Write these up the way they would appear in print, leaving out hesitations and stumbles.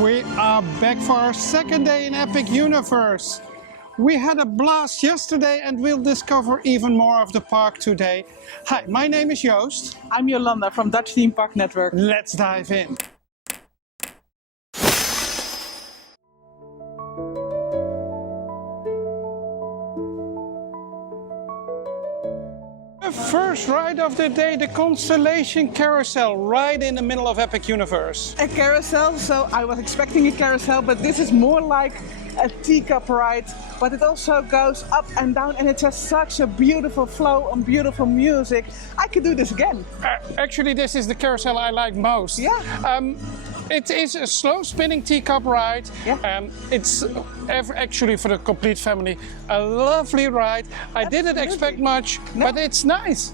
We are back for our second day in Epic Universe. We had a blast yesterday and we'll discover even more of the park today. Hi, my name is Joost. I'm Jolanda from Dutch Theme Park Network. Let's dive in. The first ride of the day, the Constellation Carousel, right in the middle of Epic Universe. A carousel, so I was expecting a carousel, but this is more like a teacup ride, but it also goes up and down and it has such a beautiful flow and beautiful music. I could do this again. Actually, this is the carousel I like most. Yeah. It is a slow spinning teacup ride. Yeah. It's actually for the complete family a lovely ride. I didn't expect much, but it's nice.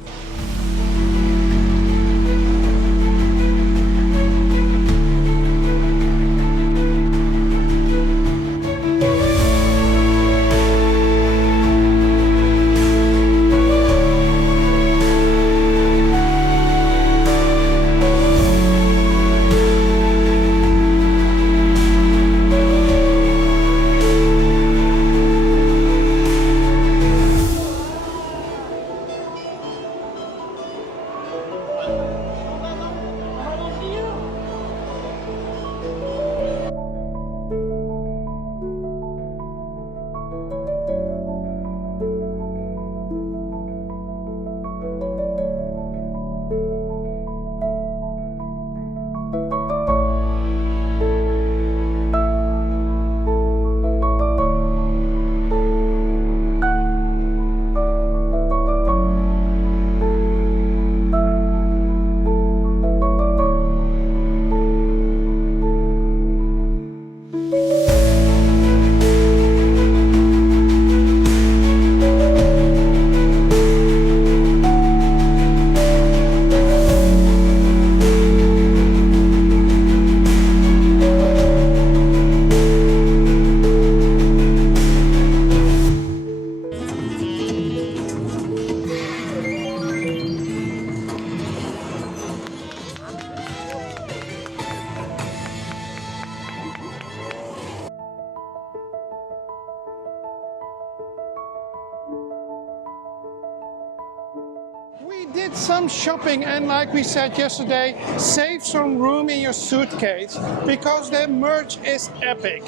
We did some shopping and like we said yesterday, save some room in your suitcase because their merch is epic.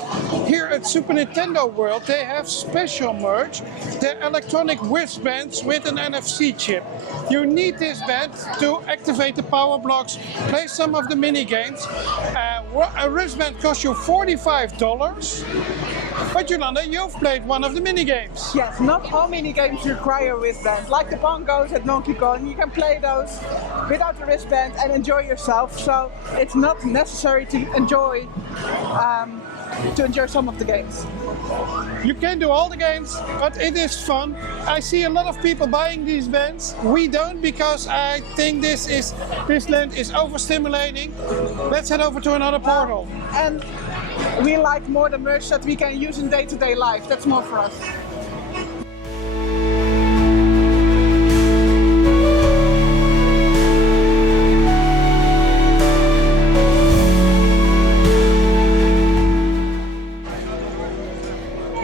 Here at Super Nintendo World they have special merch, the electronic wristbands with an NFC chip. You need this band to activate the power blocks, play some of the mini games. A wristband costs you $45. But Jolanda, you've played one of the mini games. Yes, not all mini games require a wristband. Like the bongos at Donkey Kong, you can play those without a wristband and enjoy yourself. So it's not necessary to enjoy some of the games. You can do all the games, but it is fun. I see a lot of people buying these bands. We don't, because I think this land is overstimulating. Let's head over to another portal. And we like more the merch that we can use in day-to-day life. That's more for us.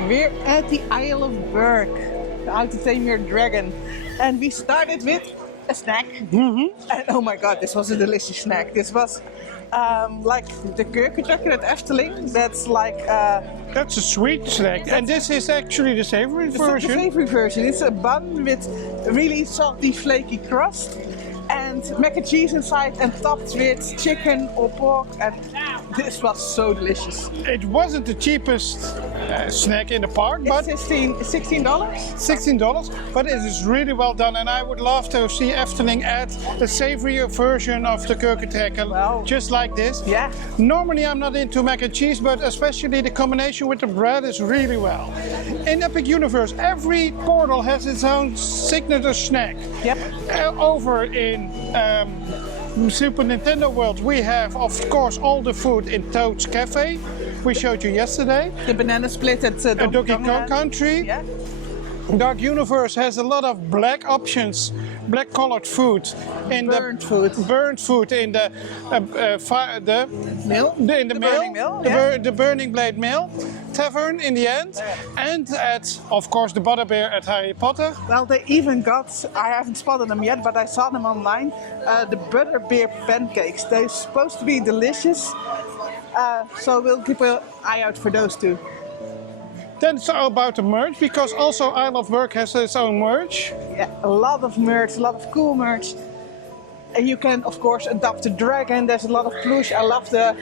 We're at the Isle of Berg, the Untamable Dragon, and we started with a snack. And oh my god, this was a delicious snack. This was like the kurkentrekker at Efteling. That's like that's a sweet snack, and this is actually the savory version. The savory version. It's a bun with really salty, flaky crust, and mac and cheese inside, and topped with chicken or pork. And this was so delicious. It wasn't the cheapest snack in the park, but $16. $16, but it is really well done, and I would love to see Efteling add the savory version of the kurkentrekker, just like this. Yeah. Normally I'm not into mac and cheese, but especially the combination with the bread is really well. In Epic Universe, every portal has its own signature snack. Yep. Over in Super Nintendo World we have, of course, all the food in Toad's Cafe. We showed you yesterday. The banana split at Donkey Kong Country. Yeah. Dark Universe has a lot of black options, black colored food in Burnt food. burnt food in the Mill? in the mill, Burning Mill, yeah. the Burning Blade Mill tavern in the end, and at of course the Butterbeer at Harry Potter. Well, they even got, I haven't spotted them yet, but I saw them online, the butterbeer pancakes. They're supposed to be delicious, so we'll keep an eye out for those too. Then it's all about the merch, because also Isle of Berg has its own merch. Yeah, a lot of merch, a lot of cool merch. And you can, of course, adopt a dragon. There's a lot of plush. I love the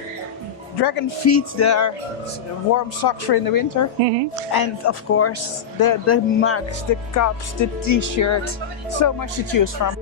dragon feet, the warm socks for in the winter. And of course, the mugs, the cups, the t-shirts. So much to choose from.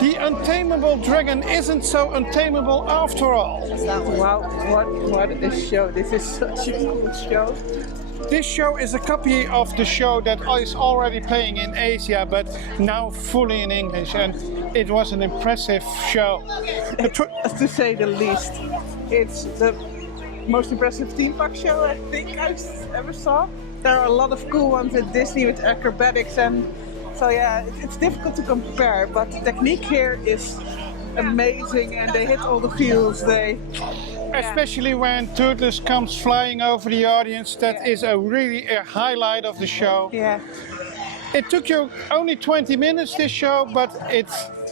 The Untamable Dragon isn't so untamable after all. Wow, what a show. This is such a cool show. This show is a copy of the show that is already playing in Asia, but now fully in English, and it was an impressive show. To say the least. It's the most impressive theme park show I think I ever saw. There are a lot of cool ones at Disney with acrobatics, and so yeah, it's difficult to compare, but the technique here is amazing and they hit all the feels. Especially when Toothless comes flying over the audience, that is really a highlight of the show. Yeah. It took you only 20 minutes, this show, but it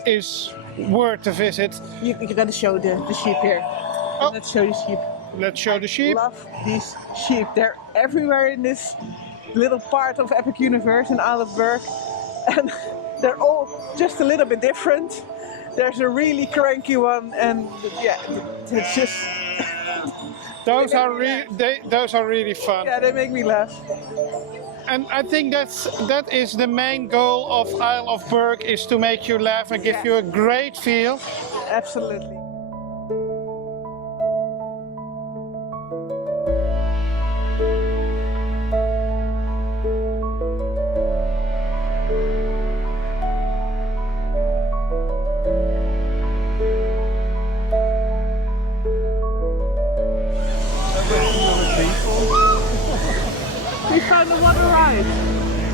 is worth a visit. You gotta show the sheep here. Oh. Let's show the sheep. Let's show the sheep. I love these sheep. They're everywhere in this little part of Epic Universe in Isle of Berg. And they're all just a little bit different. There's a really cranky one, and yeah, it's just. Those are really fun. Yeah, they make me laugh. And I think that is the main goal of Isle of Berg, is to make you laugh and give you a great feel. Absolutely. We found a water ride.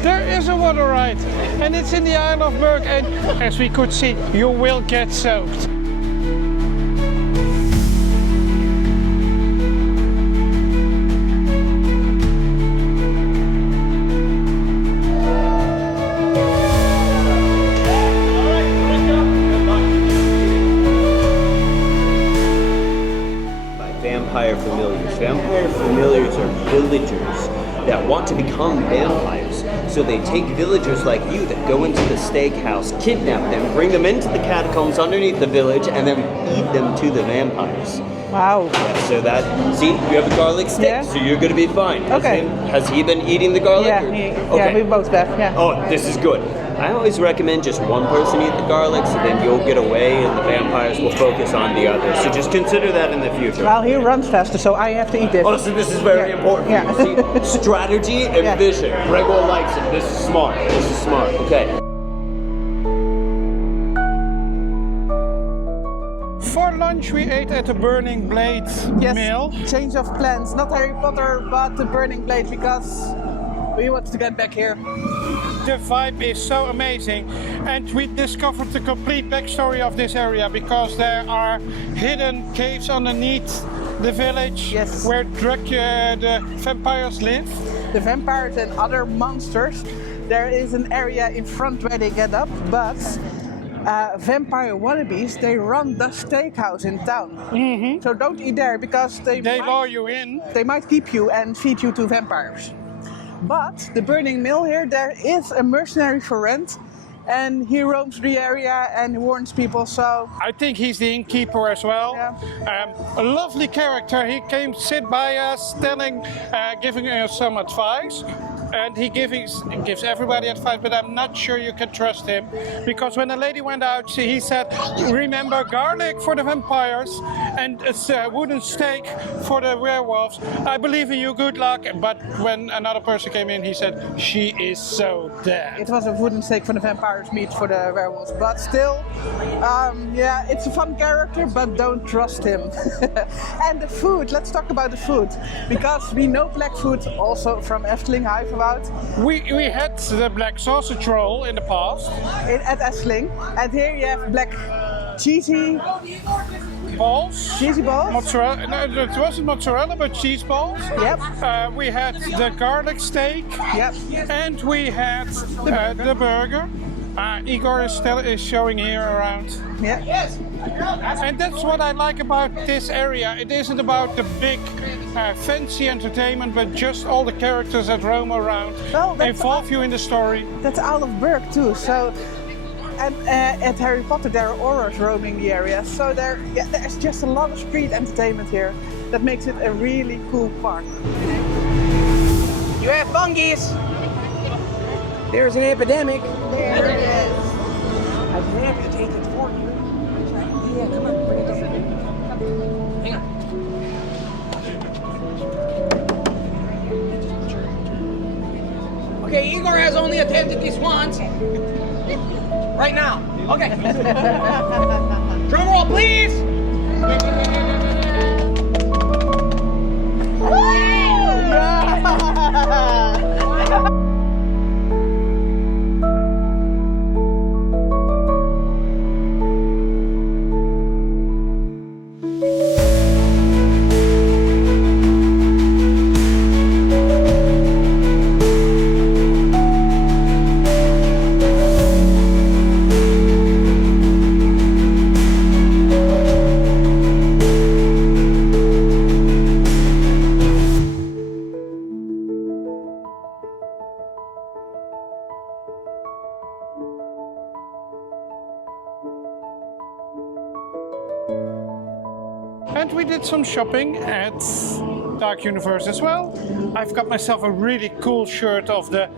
There is a water ride, and it's in the Isle of Berg, and as we could see, you will get soaked. Vampire familiars. Vampire familiars are villagers that want to become vampires. So they take villagers like you that go into the steakhouse, kidnap them, bring them into the catacombs underneath the village, and then feed them to the vampires. Wow. Yeah, so that, see, you have a garlic stick, Yeah. so you're gonna be fine. Okay. Has he been eating the garlic? Yeah, or- yeah, we both have, yeah. Oh, this is good. I always recommend just one person eat the garlic, so then you'll get away and the vampires will focus on the others. So just consider that in the future. Well, he runs faster, so I have to eat this. Oh, so this is very Yeah. important. Yeah. See, strategy and Yeah. vision. Gregor likes it. This is smart. This is smart. Okay. For lunch we ate at the Burning Blade Yes, Mill. change of plans. Not Harry Potter, but the Burning Blade, because We want to get back here. The vibe is so amazing, and we discovered the complete backstory of this area because there are hidden caves underneath the village where the vampires live. The vampires and other monsters. There is an area in front where they get up, but vampire wannabes, they run the steakhouse in town. So don't eat there because they lure you in. They might keep you and feed you to vampires. But the burning mill here, there is a mercenary for rent, and he roams the area and warns people. So I think he's the innkeeper as well. A lovely character. He came sit by us, giving us some advice. And he gives everybody advice, but I'm not sure you can trust him. Because when the lady went out, he said, remember garlic for the vampires and a wooden stake for the werewolves. I believe in you, good luck. But when another person came in, he said, she is so dead. It was a wooden stake for the vampires, meat for the werewolves. But still, yeah, it's a fun character, but don't trust him. And the food, let's talk about the food. Because we know black food also from Efteling, We had the black sausage roll in the past. At Efteling. And here you have black cheesy balls. Cheesy balls? Mozzarella. No, it wasn't mozzarella, but cheese balls. Yep. We had the garlic steak. Yep. And we had the burger. Igor is showing here around. Yeah. Yes. And that's what I like about this area. It isn't about the big fancy entertainment, but just all the characters that roam around, involve you in the story. That's out of Berg too. So, and at Harry Potter there are aurors roaming the area. So there's just a lot of street entertainment here that makes it a really cool park. You have fungus. There's an epidemic. There it is. I'm happy to take it for you. Yeah, come on, bring it down. Hang on. Okay, Igor has only attempted this once. Right now. Okay. Drum roll, please. And we did some shopping at Dark Universe as well. I've got myself a really cool shirt of the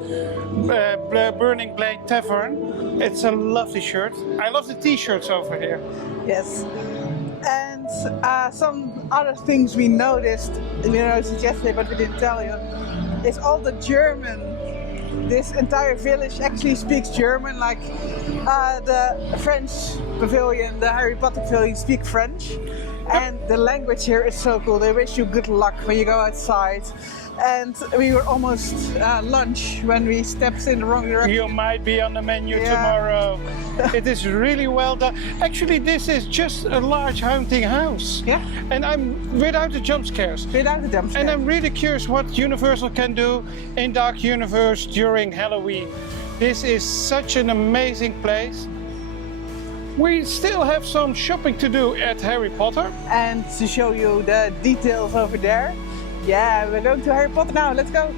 Burning Blade Tavern. It's a lovely shirt. I love the t-shirts over here. Yes. And some other things we noticed yesterday, but we didn't tell you, is all the German. This entire village actually speaks German, like the French pavilion, the Harry Potter pavilion speak French. And the language here is so cool. They wish you good luck when you go outside. And we were almost lunch when we stepped in the wrong direction. You might be on the menu tomorrow. It is really well done. Actually, this is just a large haunting house. Yeah. And I'm without the jump scares. Without the jump scares. And I'm really curious what Universal can do in Dark Universe during Halloween. This is such an amazing place. We still have some shopping to do at Harry Potter. And to show you the details over there. Yeah, we're going to Harry Potter now. Let's go.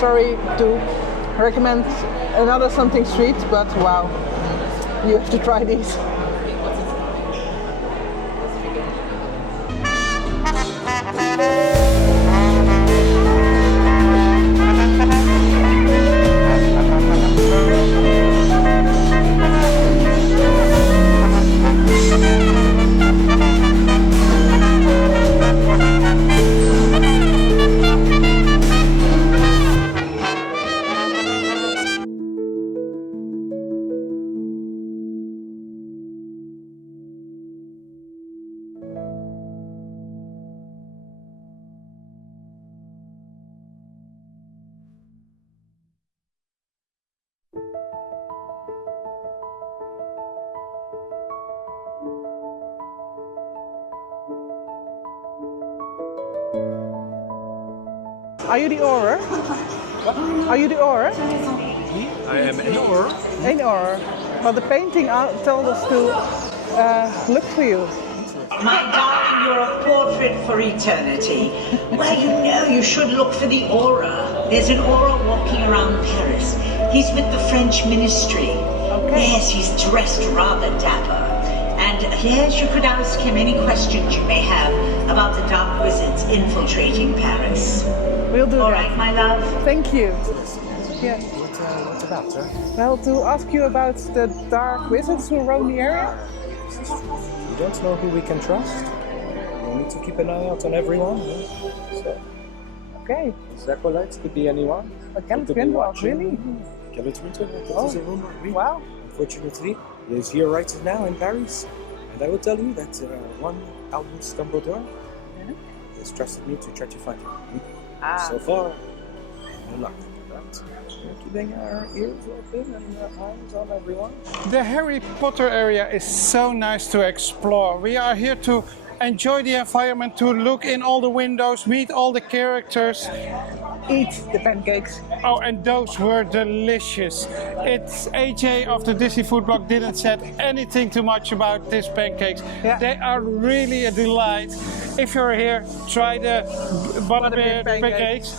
Sorry to recommend another something sweet, but wow, you have to try these. Are you the Aura? Are you the Aura? I am an Aura. An Aura. Well, the painting told us to look for you. My darling, you're a portrait for eternity. Well, you should look for the Aura. There's an Aura walking around Paris. He's with the French ministry. Okay. Yes, he's dressed rather dapper. And yes, you could ask him any questions you may have about the dark wizards infiltrating Paris. We'll do All that. right, my love? Thank you. Yeah. What's about, sir? Well, to ask you about the dark wizards who roam the area. You don't know who we can trust. We need to keep an eye out on everyone. So, Okay. these acolytes could be anyone. A Kenneth Could be Grindelwald, watching. really? Kenneth Grindelwald, that Oh. is a rumor. Oui. Wow. Unfortunately, he is here right now in Paris. And I will tell you that one Albus Dumbledore has trusted me to try to find him. So far, no luck. But we're keeping our ears open and eyes on everyone. The Harry Potter area is so nice to explore. We are here to enjoy the environment, to look in all the windows, meet all the characters. Eat the pancakes. Oh, and those were delicious. It's AJ of the Disney Food Blog didn't said anything too much about these pancakes. Yeah. They are really a delight. If you're here, try the butterbeer pancakes.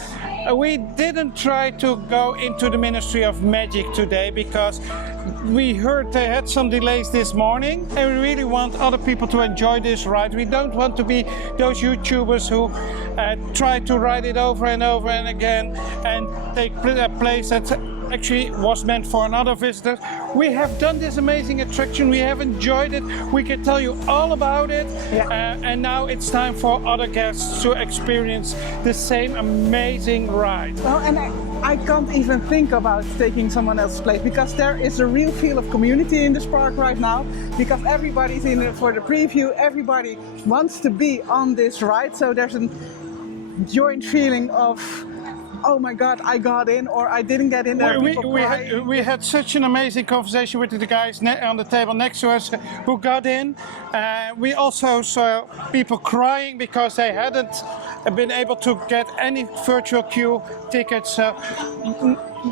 We didn't try to go into the Ministry of Magic today because we heard they had some delays this morning and we really want other people to enjoy this ride. We don't want to be those YouTubers who try to ride it over and over and again and take a place that actually was meant for another visitor. We have done this amazing attraction, we have enjoyed it, we can tell you all about it, and now it's time for other guests to experience the same amazing ride. Well, and I can't even think about taking someone else's place because there is a real feel of community in this park right now because everybody's in it for the preview, everybody wants to be on this ride, so there's a joint feeling of oh my God, I got in or I didn't get in there. We had such an amazing conversation with the guys on the table next to us who got in. We also saw people crying because they hadn't been able to get any virtual queue tickets.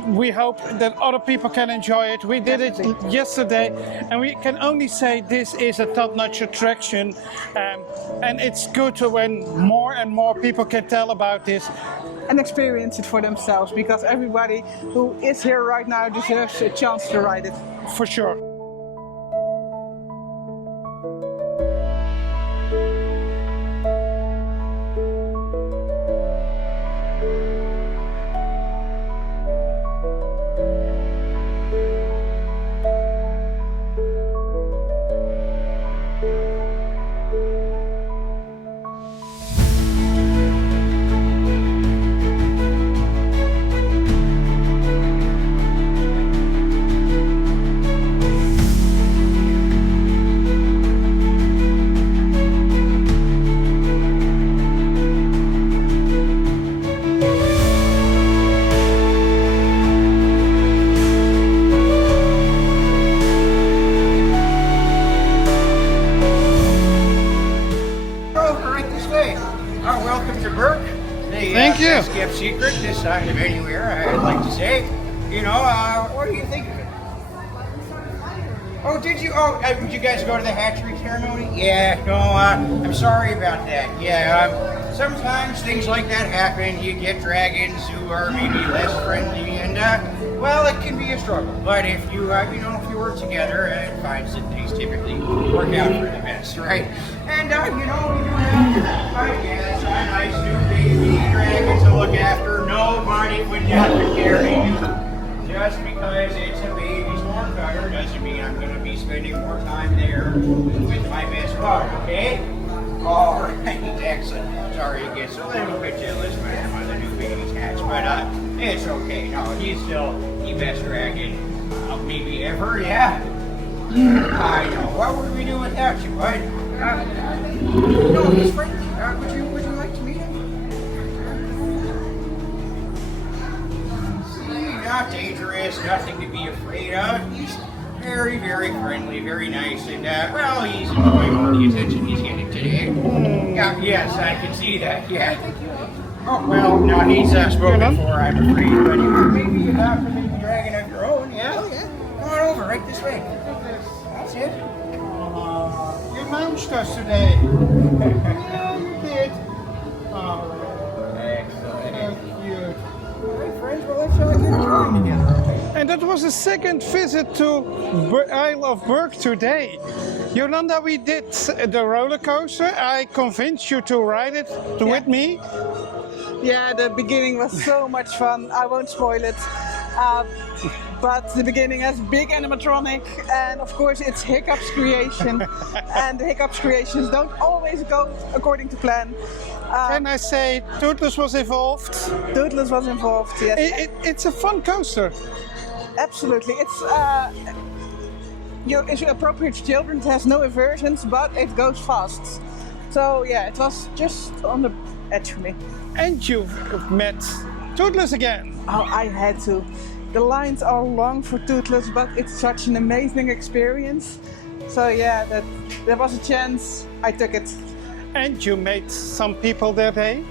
We hope that other people can enjoy it. We did it yesterday and we can only say this is a top-notch attraction and it's good when more and more people can tell about this. And experience it for themselves because everybody who is here right now deserves a chance to ride it. For sure. Thank you. Best kept secret this side of anywhere, I'd like to say. You know, what do you think of it? Oh, did you? Oh, did you guys go to the hatchery ceremony? Yeah, no, I'm sorry about that. Yeah, sometimes things like that happen. You get dragons who are maybe less friendly, and, well, it can be a struggle. But if you, you know, if you work together, it finds that things typically work out for the best, right? And, you know, we do have, I guess, a nice new baby dragon to look after. Nobody would never carry you. Just because it's a baby's horn cutter doesn't mean I'm going to be spending more time there with my best bud, okay? All right, excellent. Sorry to get a little bit jealous when the new baby's hatch, but it's okay. No, he's still the best dragon maybe ever, yeah? I know. What would we do without you, bud? No, he's friendly. Would you like to meet him? See, not dangerous, nothing to be afraid of. He's very, very friendly, very nice, and well, he's enjoying all the attention he's getting today. Yeah, yes, I can see that. Yeah. Oh well, no, he's spoken for, I'm afraid, but maybe you got for the dragon of your own. Yeah. Oh yeah. Come on over, right this way. That's it. You launched us today. Yeah, you did. Oh, Excellent. cute. All right, friends, well, let's get enjoying together. And that was the second visit to Isle of Berk today. Yolanda, we did the roller coaster. I convinced you to ride it with me. Yeah, the beginning was so much fun. I won't spoil it. But the beginning has big animatronic, and of course it's Hiccup's creation. And the Hiccup's creations don't always go according to plan. Can I say Toothless was involved? Toothless was involved, yes. It's a fun coaster. Absolutely. It's appropriate for children. It has no inversions, but it goes fast. So yeah, it was just on the edge for me. And you've met Toothless again. Oh, I had to. The lines are long for Toothless, but it's such an amazing experience. So yeah, there was a chance, I took it. And you met some people that day?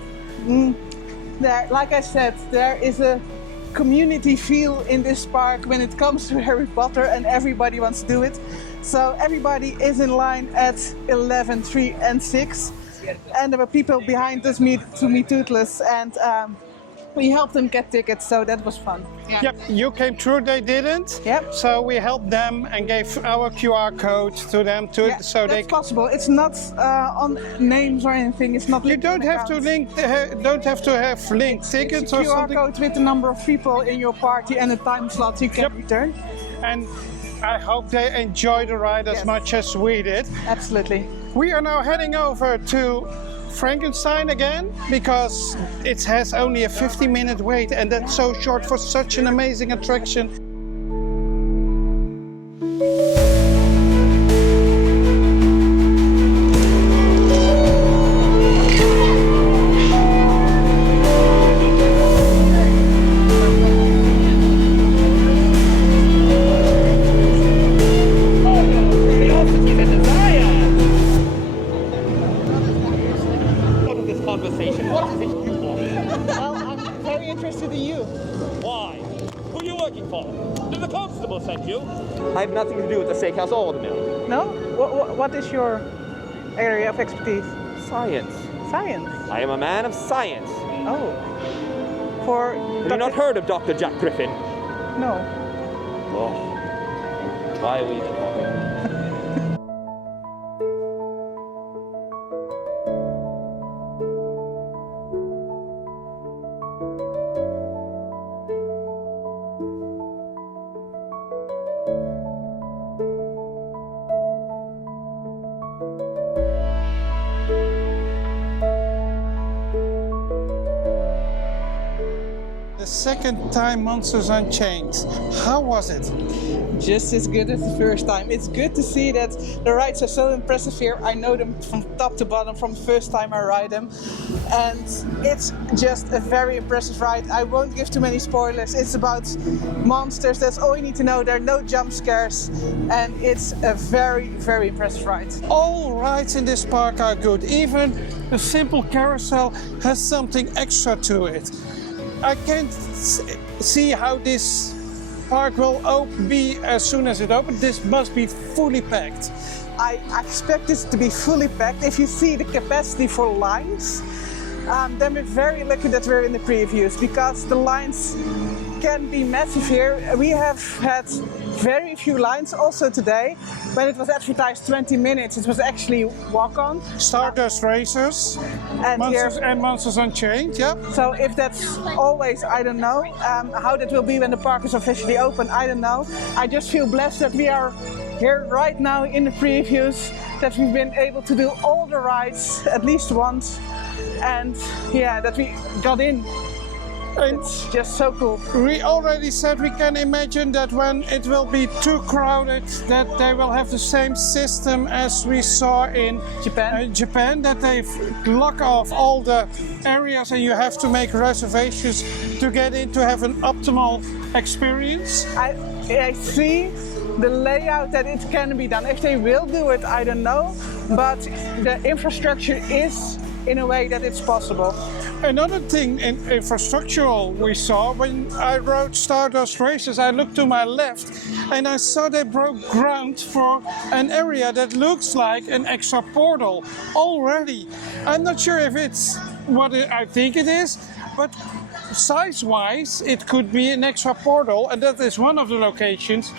Like I said, there is a community feel in this park when it comes to Harry Potter, and everybody wants to do it. So everybody is in line at 11, 3 and 6. And there were people behind us to meet Toothless, and we helped them get tickets, so that was fun. Yeah. Yep, you came through, they didn't. Yep. So we helped them and gave our QR code to them so that's possible. It's not on names or anything. It's not. You don't have to have linked tickets or QR something. code with the number of people in your party and a time slot you can return. And I hope they enjoy the ride as much as we did. Absolutely. We are now heading over to Frankenstein again, because it has only a 50-minute wait, and that's so short for such an amazing attraction. Well, I'm very interested in you. Why? Who are you working for? Did the constable send you? I have nothing to do with the steakhouse or the mill. No? What is your area of expertise? Science. Science. I am a man of science. Oh. For Have you not heard of Dr. Jack Griffin? No. Oh. Why are we even talking? The second time Monsters Unchained. How was it? Just as good as the first time. It's good to see that the rides are so impressive here. I know them from top to bottom from the first time I ride them. And it's just a very impressive ride. I won't give too many spoilers. It's about monsters. That's all you need to know. There are no jump scares. And it's a very, very impressive ride. All rides in this park are good. Even a simple carousel has something extra to it. I can't see how this park will be as soon as it opens. This must be fully packed. I expect this to be fully packed. If you see the capacity for lines, then we're very lucky that we're in the previews, because the lines can be massive here. We have had very few lines also today. When it was advertised 20 minutes, it was actually walk-on. Stardust Racers And Monsters Unchained, yeah. So if that's always, I don't know. How that will be when the park is officially open, I don't know. I just feel blessed that we are here right now in the previews, that we've been able to do all the rides at least once. And yeah, that we got in. It's just so cool. We already said we can imagine that when it will be too crowded, that they will have the same system as we saw in Japan, that they lock off all the areas and you have to make reservations to get in to have an optimal experience. I see the layout that it can be done. If they will do it, I don't know, but the infrastructure is in a way that it's possible. Another thing in infrastructural we saw when I rode Stardust Races, I looked to my left and I saw they broke ground for an area that looks like an extra portal already. I'm not sure if it's what I think it is, but size-wise it could be an extra portal, and that is one of the locations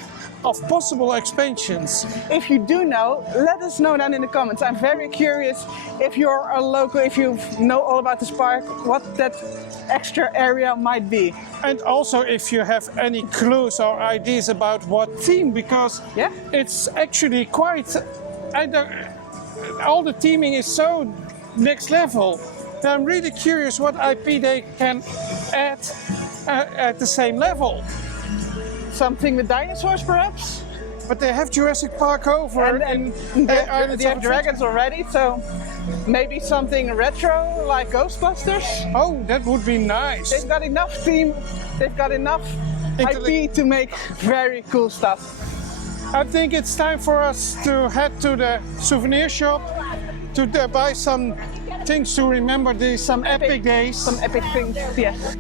of possible expansions. If you do know, let us know down in the comments. I'm very curious if you're a local, if you know all about this park, what that extra area might be. And also if you have any clues or ideas about what theme, because Yeah. it's actually quite, all the theming is so next level that I'm really curious what IP they can add at the same level. Something with dinosaurs, perhaps? But they have Jurassic Park over And they have dragons already, so maybe something retro like Ghostbusters. Oh, that would be nice. They've got enough theme, they've got enough IP to make very cool stuff. I think it's time for us to head to the souvenir shop to buy some things to remember some epic days. Some epic things, yes.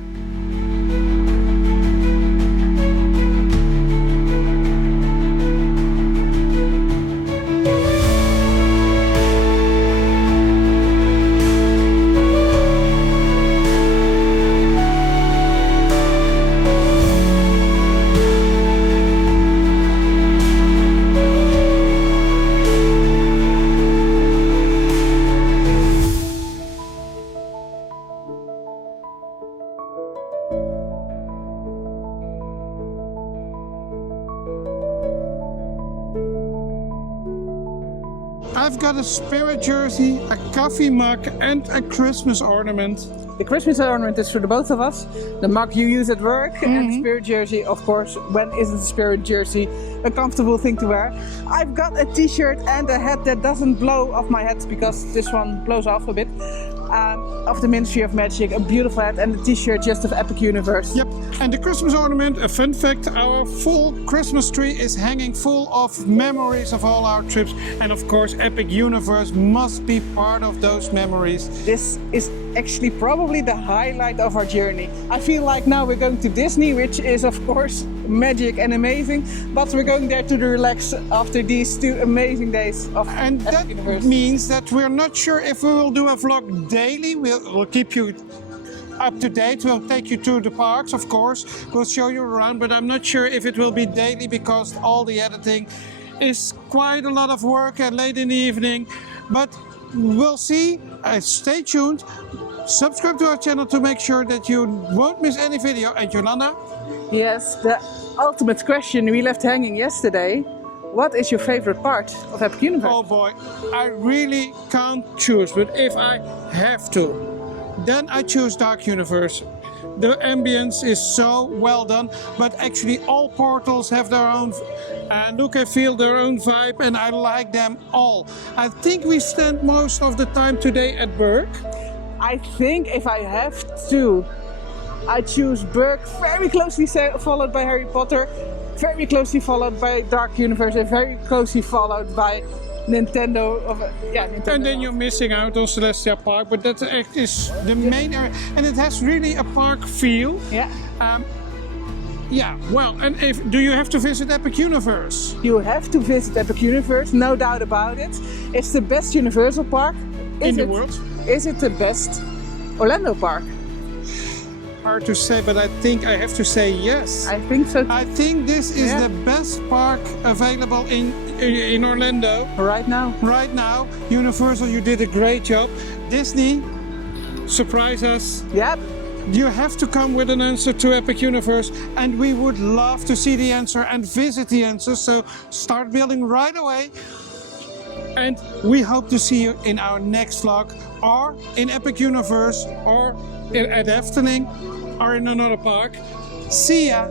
I've got a spirit jersey, a coffee mug and a Christmas ornament. The Christmas ornament is for the both of us. The mug you use at work and the spirit jersey, of course, when isn't the spirit jersey a comfortable thing to wear? I've got a t-shirt and a hat that doesn't blow off my head because this one blows off a bit. Of the Ministry of Magic, a beautiful hat, and a t-shirt just of Epic Universe. Yep, and the Christmas ornament, a fun fact, our full Christmas tree is hanging full of memories of all our trips. And of course, Epic Universe must be part of those memories. This is actually probably the highlight of our journey. I feel like now we're going to Disney, which is of course magic and amazing, but we're going there to relax after these 2 amazing days of And Epic that Universe. means that we're not sure if we will do a vlog daily. We'll keep you up to date. We'll take you to the parks, of course. We'll show you around, but I'm not sure if it will be daily because all the editing is quite a lot of work and late in the evening. But we'll see. Stay tuned. Subscribe to our channel to make sure that you won't miss any video. And Yolanda? Yes, the ultimate question we left hanging yesterday. What is your favorite part of Epic Universe? Oh boy, I really can't choose, but if I have to, then I choose Dark Universe. The ambience is so well done, but actually all portals have their own look and feel, their own vibe, and I like them all. I think we spent most of the time today at Berg. I think if I have to, I choose Berg, very closely followed by Harry Potter, very closely followed by Dark Universe, and very closely followed by Nintendo. Nintendo. And then you're missing out on Celestia Park, but that is the main area, and it has really a park feel. Yeah. Well, and do you have to visit Epic Universe? You have to visit Epic Universe, no doubt about it. It's the best Universal park In the world? Is it the best Orlando park? Hard to say, but I think I have to say yes. I think so too. I think this is the best park available in Orlando. Right now. Right now. Universal, you did a great job. Disney, surprise us. Yep. You have to come with an answer to Epic Universe, and we would love to see the answer and visit the answer, so start building right away. And we hope to see you in our next vlog, or in Epic Universe, or at Efteling, or in another park. See ya!